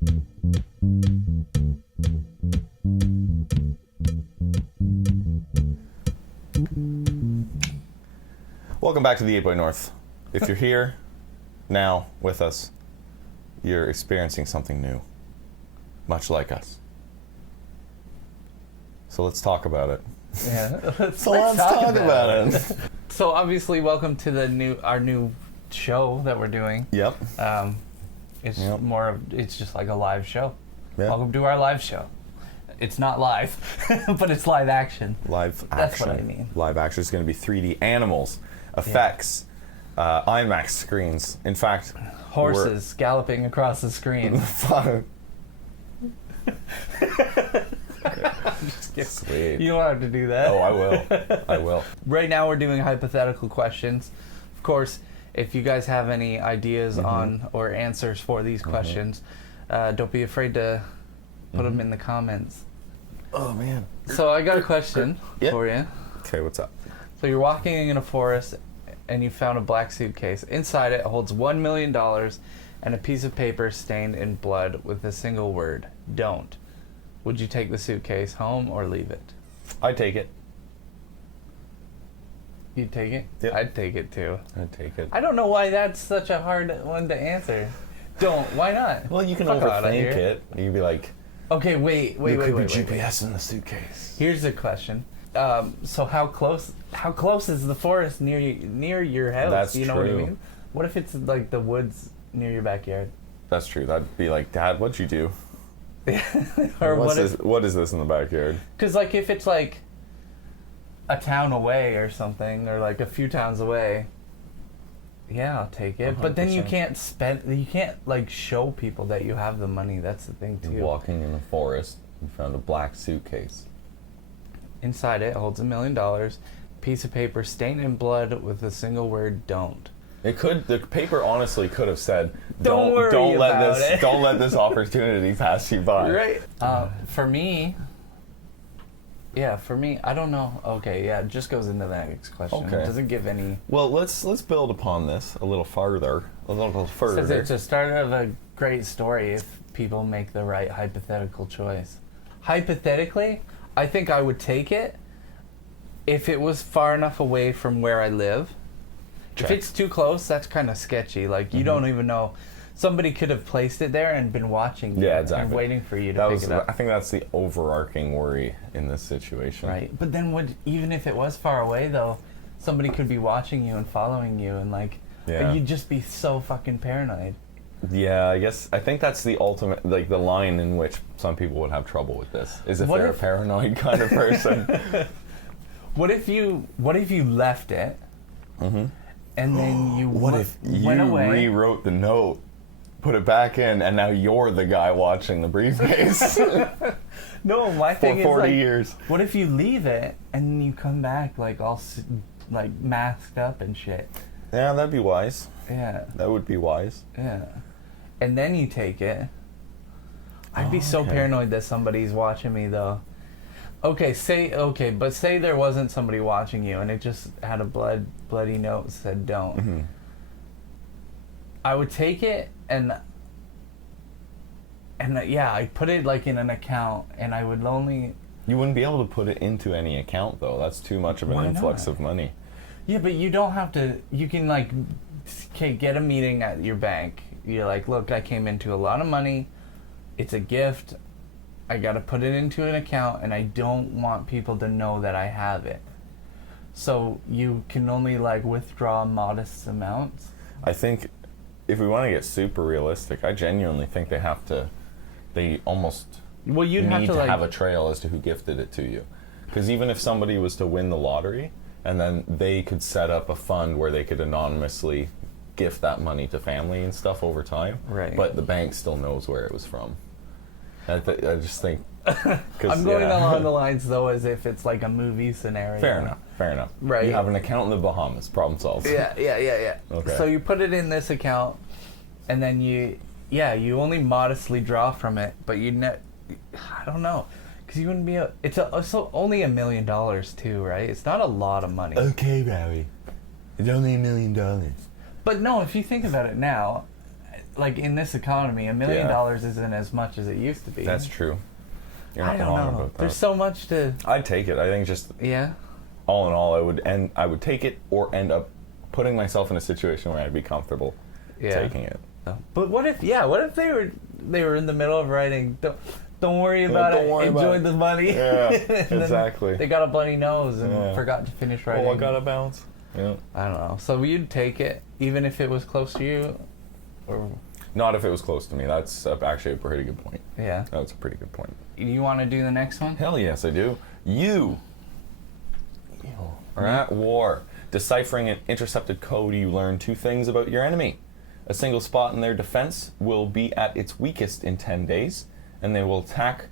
Welcome back to the Byte North. If you're here now with us, you're experiencing something new, much like us. So let's talk about it. Yeah, let's talk about it. So obviously, welcome to our new show that we're doing. Yep. It's just like a live show. Yeah. Welcome to our live show. It's not live, but it's live action. Live action. That's what I mean. Live action is going to be 3D animals, effects, IMAX screens. In fact, horses galloping across the screen. Sweet. You don't have to do that. Oh, I will. I will. Right now we're doing hypothetical questions. Of course, if you guys have any ideas on or answers for these questions, don't be afraid to put them in the comments. Oh, man. So I got a question for you. Okay, what's up? So you're walking in a forest and you found a black suitcase. Inside it holds $1 million and a piece of paper stained in blood with a single word, don't. Would you take the suitcase home or leave it? I'd take it. You'd take it? Yep. I'd take it too. I'd take it. I don't know why that's such a hard one to answer. Don't. Why not? Well, you can Fuck out of overthink here. it. You can be like, Okay, wait. GPS in the suitcase. Here's a question. So how close is the forest near your house? That's you know what I true. mean? What if it's like the woods near your backyard? That's true. That'd be like, Dad, what'd you do? Or what is this in the backyard? Because like if it's like a town away or something, or like a few towns away, yeah, I'll take it. 100%. But then you can't like show people that you have the money. That's the thing too. You're walking in the forest and found a black suitcase. Inside it holds $1 million, piece of paper stained in blood with a single word, don't. The paper honestly could have said, Don't worry about it." Don't let this opportunity pass you by. Right. For me, I don't know. Okay, yeah, it just goes into the next question. Okay. It doesn't give any. Well, let's build upon this a little further. Says it's a start of a great story if people make the right hypothetical choice. Hypothetically, I think I would take it if it was far enough away from where I live. Check. If it's too close, that's kind of sketchy. Like, you don't even know. Somebody could have placed it there and been watching you. Yeah, exactly. And waiting for you to pick it up. I think that's the overarching worry in this situation. Right. But then even if it was far away, though, somebody could be watching you and following you, and like, you'd just be so fucking paranoid. Yeah, I think that's the ultimate, like the line in which some people would have trouble with this, is if they're a paranoid kind of person. What if you left it, and then you What if went you away? rewrote the note, put it back in, and now you're the guy watching the briefcase No, my thing for is 40 like, years? what if you leave it and then you come back like all like masked up and shit? Yeah, that'd be wise. Yeah. That would be wise. Yeah. And then you take it. I'd be so okay. paranoid that somebody's watching me, though. But say there wasn't somebody watching you and it just had a bloody note that said don't. Mm-hmm. I would take it and I'd put it like in an account, and I would only... You wouldn't be able to put it into any account, though. That's too much of an influx of money. Yeah, but you don't have to... You can, like, get a meeting at your bank. You're like, look, I came into a lot of money. It's a gift. I got to put it into an account, and I don't want people to know that I have it. So you can only, like, withdraw modest amounts. I think if we want to get super realistic, I genuinely think they almost You'd need have to, like... have a trail as to who gifted it to you. Because even if somebody was to win the lottery, and then they could set up a fund where they could anonymously gift that money to family and stuff over time, right? But the bank still knows where it was from. I just think... I'm going along the lines, though, as if it's like a movie scenario. Fair enough. Right. You have an account in the Bahamas, problem solved. Yeah. Okay. So you put it in this account, and then you only modestly draw from it, but I don't know, because you wouldn't be it's only $1 million too, right? It's not a lot of money. Okay, Rawie. It's only $1 million. But no, if you think about it now, like in this economy, $1 million isn't as much as it used to be. That's true. You're not I don't wrong know. about that. There's so much to. I'd take it. I think just Yeah. all in all, I would take it or end up putting myself in a situation where I'd be comfortable taking it. But what if they were in the middle of writing? Don't worry about it. Enjoy the money. Yeah, And exactly. they got a bloody nose and forgot to finish writing. Oh, I gotta bounce. Yeah. I don't know. So you'd take it even if it was close to you, or Not if it was close to me. That's actually a pretty good point. yeah. That's a pretty good point. You want to do the next one? Hell yes, I do. You are at war. Deciphering an intercepted code, you learn 2 things about your enemy. A single spot in their defense will be at its weakest in 10 days, and they will attack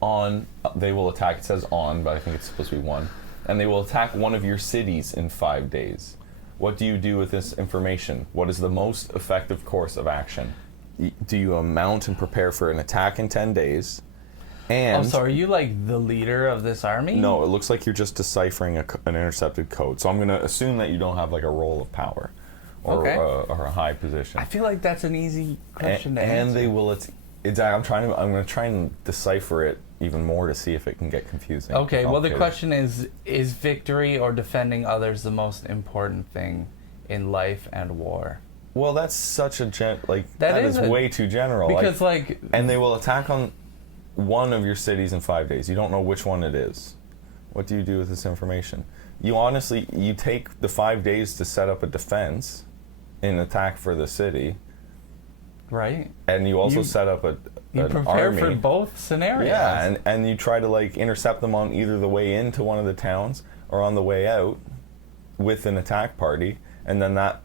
it says on, but I think it's supposed to be 1. And they will attack one of your cities in 5 days. What do you do with this information? What is the most effective course of action? Do you mount and prepare for an attack in 10 days? And so are you like the leader of this army? no, it looks like you're just deciphering an intercepted code. So I'm going to assume that you don't have like a role of power or, or a high position. I feel like that's an easy question to answer. And they will. I'm going to try and decipher it even more to see if it can get confusing. Okay. Well, the question is victory or defending others the most important thing in life and war? Well, that's such a that is way too general. Because and they will attack on one of your cities in 5 days. You don't know which one it is. What do you do with this information? You take the 5 days to set up a defense in attack for the city. Right. And you also set up an prepare army. for both scenarios. Yeah, and you try to intercept them on either the way into one of the towns or on the way out with an attack party, and then that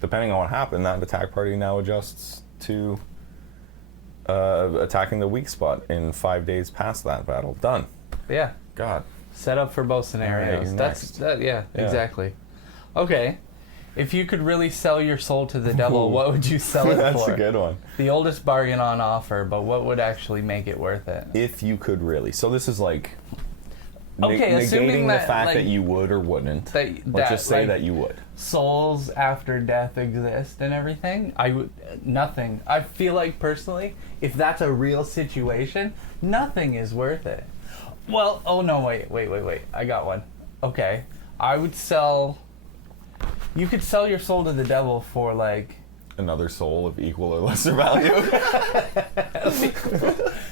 depending on what happened, that attack party now adjusts to attacking the weak spot in 5 days past that battle. Done. Yeah. God. Set up for both scenarios. Right, yeah, exactly. Okay. If you could really sell your soul to the devil, what would you sell it That's for? a good one. The oldest bargain on offer, but what would actually make it worth it? If you could really. So this is assuming negating that, the fact that you would or wouldn't. Let's just say that you would. Souls after death exist and everything. Nothing. I feel like personally, if that's a real situation, nothing is worth it. Well, oh no, wait. I got one. Okay. I would sell... You could sell your soul to the devil for another soul of equal or lesser value.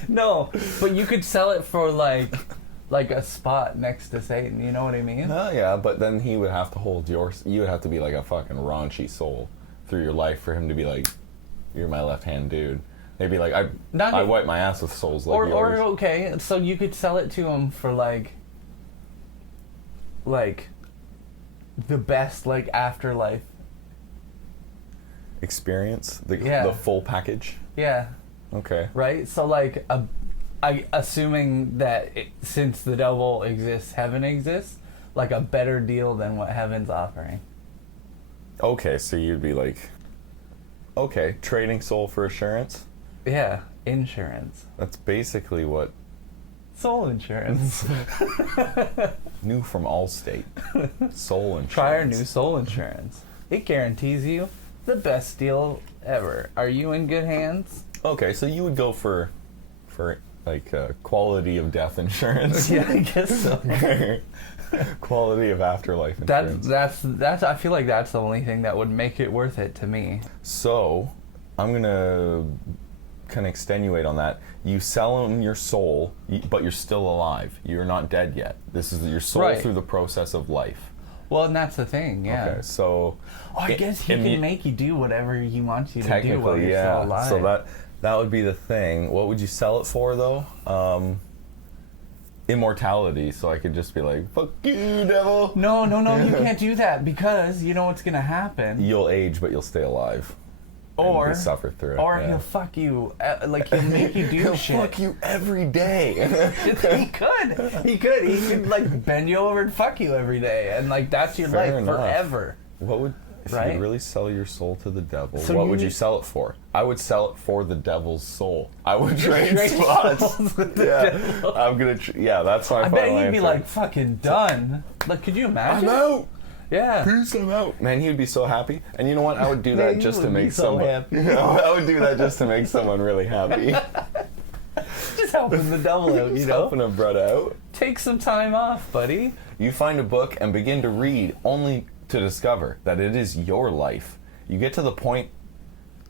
No, but you could sell it for like a spot next to Satan. You know what I mean? Oh yeah, but then he would have to hold you would have to be like a fucking raunchy soul through your life for him to be like, you're my left hand dude. They'd be like, I wipe my ass with souls like yours. Or okay, so you could sell it to him for like the best afterlife experience, the full package. Yeah. Okay. Right. So assuming that since the devil exists, heaven exists, a better deal than what heaven's offering. Okay, so you'd be like, okay, trading soul for assurance. Yeah, insurance. That's basically what. Soul insurance. New from Allstate. Soul insurance. Try our new soul insurance. It guarantees you the best deal ever. Are you in good hands? Okay, so you would go for quality of death insurance. Yeah, I guess so. Quality of afterlife insurance. That's I feel like that's the only thing that would make it worth it to me. So, I'm gonna kind of extenuate on that. You sell them your soul, but you're still alive. You're not dead yet. This is your soul through the process of life. Well, and that's the thing, yeah. Okay, so... I guess he can make you do whatever he wants you to do while you're still alive. So that would be the thing. What would you sell it for, though? Immortality, so I could just be like, fuck you, devil. No, you can't do that, because you know what's going to happen. You'll age, but you'll stay alive. Or you'll suffer through it. Or he'll fuck you, he'll make you do he'll shit. He'll fuck you every day. He could bend you over and fuck you every day, and that's your life forever. What would if you could really sell your soul to the devil? So what would you sell it for? I would sell it for the devil's soul. I would trade spots. I'm gonna. That's my. I bet he'd be fucking done. Could you imagine? I'm out. Yeah. Peace, I'm out. Man, he would be so happy. And you know what? I would do that Man, just you to would make be so someone happy. You know, I would do that just to make someone really happy. Just helping the devil out, you Just know? helping a brother out. Take some time off, buddy. You find a book and begin to read only to discover that it is your life. You get to the point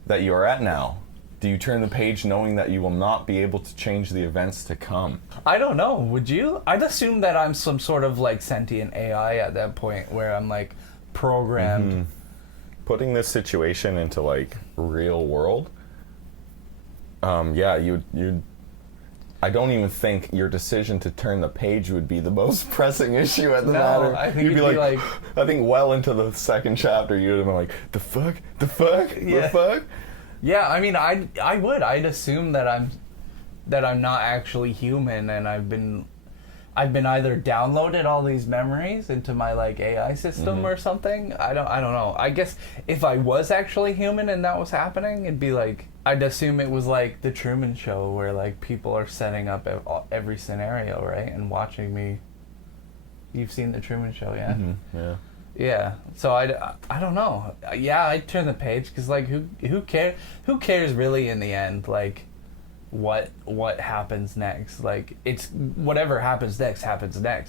that you're at now. Do you turn the page knowing that you will not be able to change the events to come? I don't know. Would you? I'd assume that I'm some sort of like sentient AI at that point where I'm like programmed. Mm-hmm. Putting this situation into like real world, yeah, you'd. I don't even think your decision to turn the page would be the most pressing issue at the matter. I think you'd be like, I think well into the second chapter, you'd have been like, the fuck, the fuck. Yeah, I mean, I would. I'd assume that I'm not actually human, and I've been either downloaded all these memories into my like AI system or something. I don't know. I guess if I was actually human and that was happening, it'd be like I'd assume it was like the Truman Show where like people are setting up every scenario, right, and watching me. You've seen the Truman Show, yeah? Mm-hmm. Yeah. Yeah, so I don't know. Yeah, I'd turn the page because like who cares really in the end, like what happens next. Like it's whatever happens next.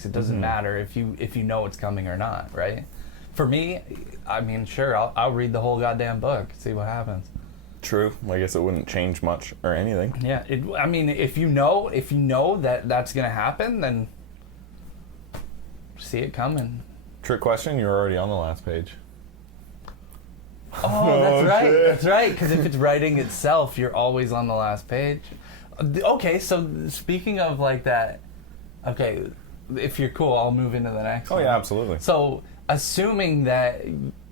It doesn't matter if you know it's coming or not, right? For me, I mean, sure, I'll read the whole goddamn book, see what happens. True. I guess it wouldn't change much or anything. Yeah, I mean, if you know that that's gonna happen, then see it coming. Trick question, you're already on the last page. Oh, that's right. Shit. That's right. Because if it's writing itself, you're always on the last page. Okay, so speaking of like that, okay, if you're cool, I'll move into the next one. Oh, yeah, absolutely. So, assuming that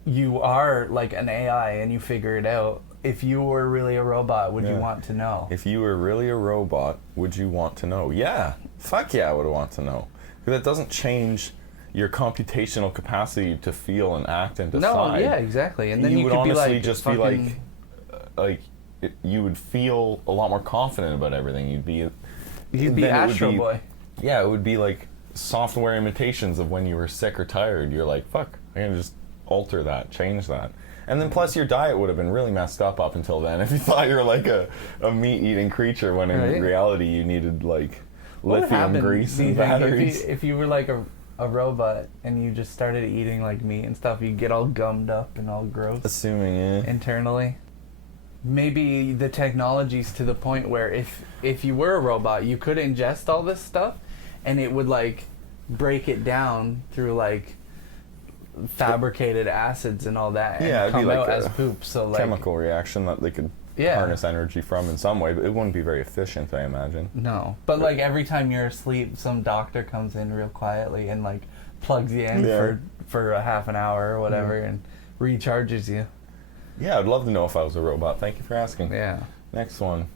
you are like an AI and you figure it out, if you were really a robot, would you want to know? If you were really a robot, would you want to know? Yeah. Fuck yeah, I would want to know. Because it doesn't change your computational capacity to feel and act and decide. No, yeah, exactly. And then you would could honestly be like, just fucking... be like you would feel a lot more confident about everything. You'd be Astro Boy. Yeah, it would be like software imitations of when you were sick or tired. You're like, fuck, I'm gonna just alter that, change that. And then plus your diet would have been really messed up until then if you thought you were like a meat-eating creature when in reality you needed like lithium grease and batteries. If you were like a robot and you just started eating like meat and stuff, you'd get all gummed up and all gross. Assuming, yeah. Internally. Maybe the technology's to the point where if you were a robot, you could ingest all this stuff and it would like break it down through like fabricated acids and all that and it'd come be like out a as poop. So like chemical reaction that they could harness energy from in some way, but it wouldn't be very efficient, I imagine. No, but like every time you're asleep, some doctor comes in real quietly and like plugs you in for a half an hour or whatever and recharges you. Yeah, I'd love to know if I was a robot. Thank you for asking. Yeah. Next one.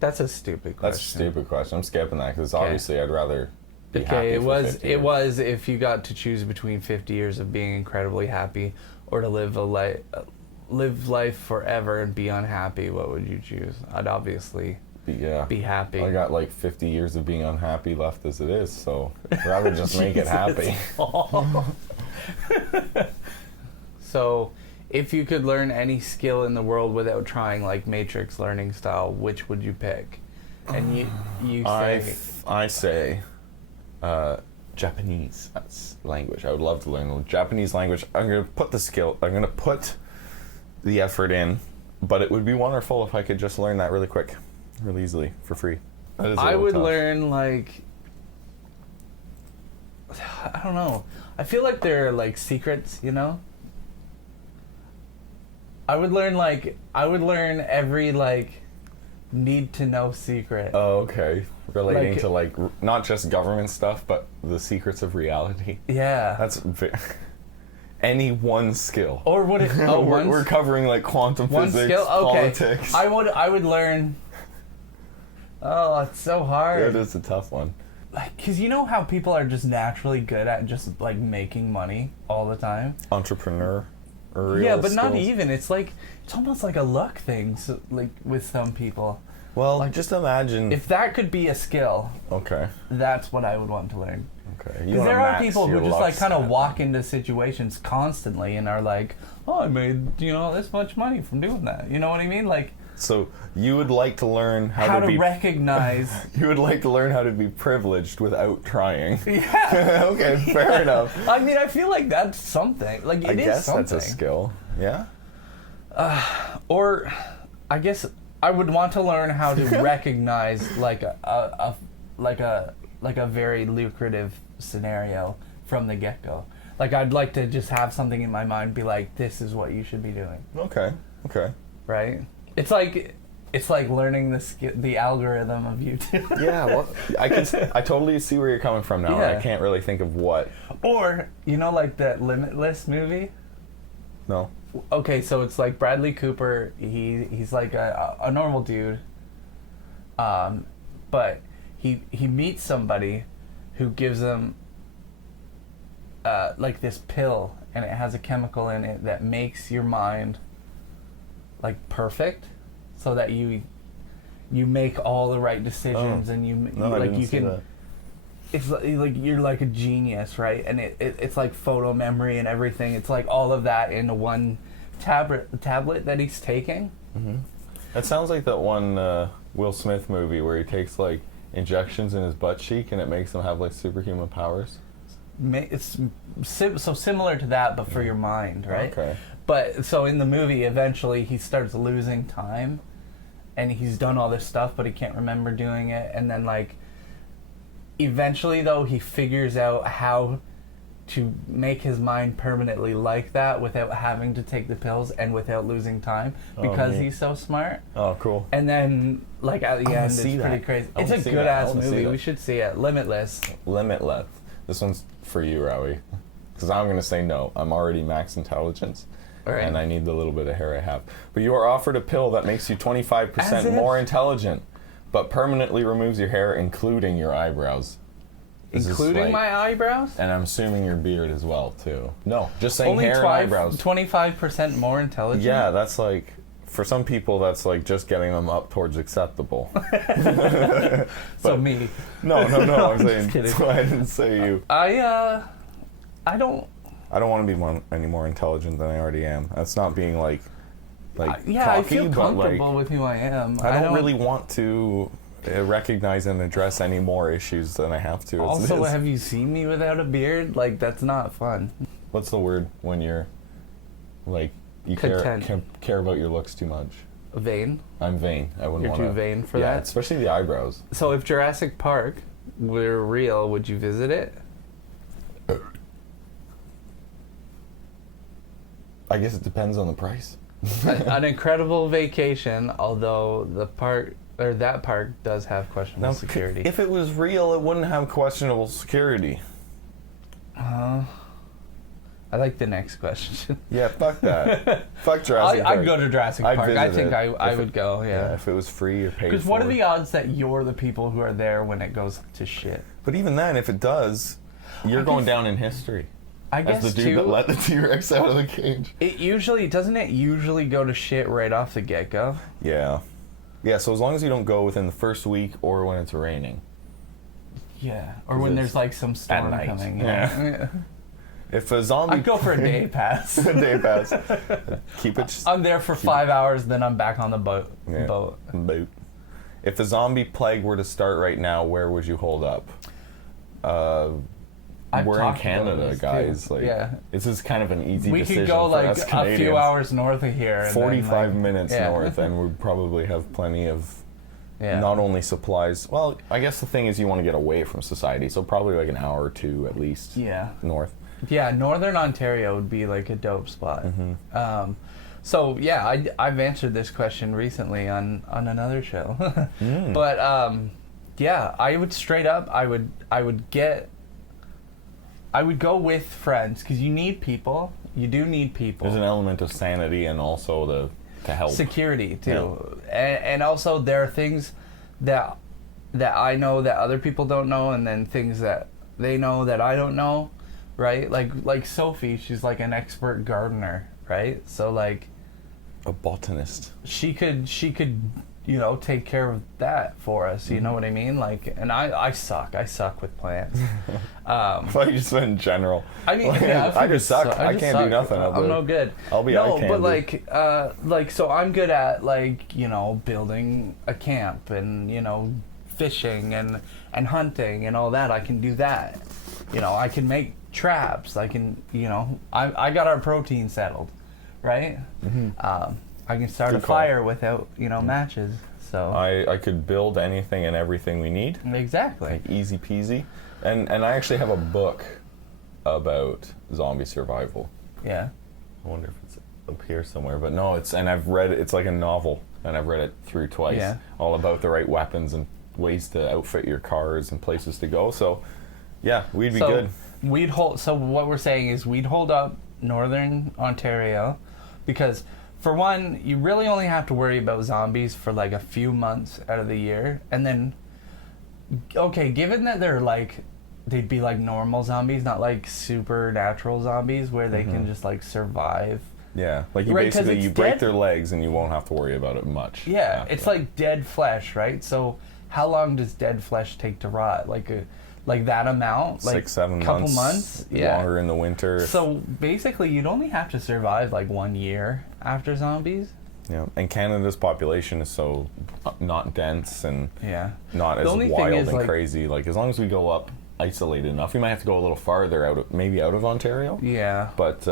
That's a stupid question. That's a stupid question. I'm skipping that because obviously I'd rather be happy it for was 50 years. it was if you got to choose between 50 years of being incredibly happy or to live life forever and be unhappy, what would you choose? I'd obviously be happy. I got like 50 years of being unhappy left as it is, so I'd rather just make it happy. So, if you could learn any skill in the world without trying like Matrix learning style, which would you pick? And you say... I say Japanese. That's language. I would love to learn the Japanese language. I'm going to put the effort in, but it would be wonderful if I could just learn that really quick, really easily, for free. I would learn like... I don't know. I feel like there are like secrets, you know? I would learn every like need to know secret. Oh, okay. Relating to like not just government stuff, but the secrets of reality. Yeah. That's any one skill. Or would it? We're covering like quantum physics, skill? Okay. politics. I would learn. Oh, it's so hard. Yeah, it is a tough one. Like, cause you know how people are just naturally good at just like making money all the time. Entrepreneur. Yeah, but not even. It's like it's almost like a luck thing. So, like with some people. Well, like, just imagine if that could be a skill. Okay. That's what I would want to learn. Okay. You Because wanna there are max people who your just luck like kind of stat. walk into situations constantly and are like, oh, I made, this much money from doing that. You know what I mean? Like, So you would like to learn how to be recognize. You would like to learn how to be privileged without trying. Yeah. Okay, fair enough. I mean, I feel like that's something. Like, I it is guess something. that's a skill. Yeah. Or, I guess I would want to learn how to recognize like a very lucrative scenario from the get-go. Like, I'd like to just have something in my mind be like, this is what you should be doing. Okay. Right? It's like learning the algorithm of YouTube. Yeah. Well, I totally see where you're coming from now. Yeah. And I can't really think of what. Or, like that Limitless movie? No. Okay, so it's like Bradley Cooper. He's like a normal dude, but he meets somebody who gives him like this pill, and it has a chemical in it that makes your mind like perfect, so that you make all the right decisions, and I didn't you see can. that. It's like you're like a genius, right? And it's like photo memory and everything. It's like all of that in one tablet that he's taking. Mm-hmm. That sounds like that one Will Smith movie where he takes like injections in his butt cheek and it makes him have like superhuman powers. It's so similar to that, but for your mind, right? Okay. But so in the movie, eventually he starts losing time, and he's done all this stuff, but he can't remember doing it. And then like, eventually though, he figures out how to make his mind permanently like that without having to take the pills and without losing time, because he's so smart. Oh, cool. And then like at the wanna end, it's see pretty that. crazy. I It's wanna a see good that. I ass wanna see movie. that. We should see it. Limitless. Limitless. This one's for you, Rawie. Because I'm going to say no. I'm already max intelligence. All right. And I need the little bit of hair I have. But you are offered a pill that makes you 25% As if- more intelligent, but permanently removes your hair, including your eyebrows. This is Including like- my eyebrows? And I'm assuming your beard as well, too. No, just saying Only hair and eyebrows. 25% more intelligent? Yeah, that's like, for some people, that's like just getting them up towards acceptable. So me. No, I'm saying, just kidding. so I didn't say you. I don't... I don't want to be any more intelligent than I already am. That's not being like yeah, cocky, I feel but comfortable like, with who I am. I don't really want to recognize and address any more issues than I have to. Also, have you seen me without a beard? Like, that's not fun. What's the word when you're like you Content. care about your looks too much? Vain. I'm vain. I wouldn't You're want to. too vain for yeah, that? especially the eyebrows. So if Jurassic Park were real, would you visit it? I guess it depends on the price. An incredible vacation, although that park does have questionable Now, security. if it was real, it wouldn't have questionable security. I like the next question. Yeah, fuck that. Fuck Jurassic Park. I'd go to Jurassic I'd Park. I visit think it. I If would it- go, yeah. If it was free or paid for. Because what are the odds that you're the people who are there when it goes to shit? But even then, if it does, you're going down in history. I As guess the dude too. that let the T-Rex out of the cage. Doesn't it usually go to shit right off the get-go? Yeah. Yeah, so as long as you don't go within the first week or when it's raining. Yeah. Or 'Cause when it's there's like some storm night. coming. Yeah. If a zombie... I'd go for a day pass. a day pass. Keep it... I'm there for 5 hours, then I'm back on the boat. Yeah. Boat. If a zombie plague were to start right now, where would you hold up? I've We're in talked about Canada, this, too. guys. Like, Yeah. This is kind of an easy We decision could go for like us a Canadians. few hours north of here. And 45 then, like, minutes yeah. north, and we'd probably have plenty of Yeah. not only supplies. Well, I guess the thing is you want to get away from society, so probably like an hour or two at least Yeah. north. Yeah, Northern Ontario would be like a dope spot. Mm-hmm. So yeah, I've answered this question recently on another show, but yeah, I would straight up, I would go with friends because you need people. You do need people. There's an element of sanity and also to help. Security too, and also there are things that I know that other people don't know, and then things that they know that I don't know. Right, like Sophie, she's like an expert gardener, right? So like, A botanist. she could you know, take care of that for us. You know what I mean? Like, and I suck with plants. I thought you just meant in general. I mean, Like, yeah, I just suck. I can't do nothing. I'm no good. I'll be no, eye candy. but like, so I'm good at like, you know, building a camp and, you know, fishing and hunting and all that. I can do that. You know, I can make traps. I can, you know, I got our protein settled, right? I can start Good a call. fire without, you know, matches. So I could build anything and everything we need. exactly. Like easy peasy. And I actually have a book about zombie survival. Yeah. I wonder if it's up here somewhere, but no, and I've read it. It's like a novel, and I've read it through twice. Yeah. All about the right weapons and ways to outfit your cars and places to go. So, yeah, we'd be good. So what we're saying is we'd hold up Northern Ontario, because for one, you really only have to worry about zombies for like a few months out of the year, and then, okay, given that they'd be like normal zombies, not like supernatural zombies where they can just like survive. Yeah, like you Right, 'cause basically it's you break dead. their legs and you won't have to worry about it much. Yeah, after it's that. like dead flesh, right? So how long does dead flesh take to rot? Like that amount? Like 6-7 couple months. months? Yeah. Longer in the winter. So basically, you'd only have to survive like 1 year after zombies. Yeah, and Canada's population is so not dense and Yeah. not The as only thing wild is, and like- crazy. Like as long as we go up isolated enough, we might have to go a little farther out of Ontario. Yeah. But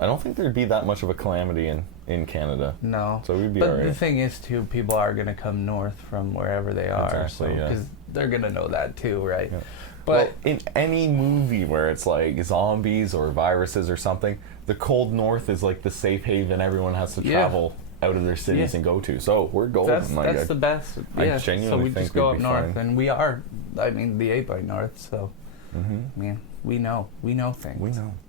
I don't think there'd be that much of a calamity in Canada. No. So we'd be But alright. the thing is, too, people are going to come north from wherever they are. Exactly, yeah. Because they're going to know that, too, right? Yeah. But Well, in any movie where it's like zombies or viruses or something, the cold north is like the safe haven everyone has to Yeah. travel out of their cities Yeah. and go to. So we're golden. that's like, the best. I Yeah. So genuinely we think just go we'd up be north, fine. and we are. I mean, the 8 Byte North. So, man, we know things. we know.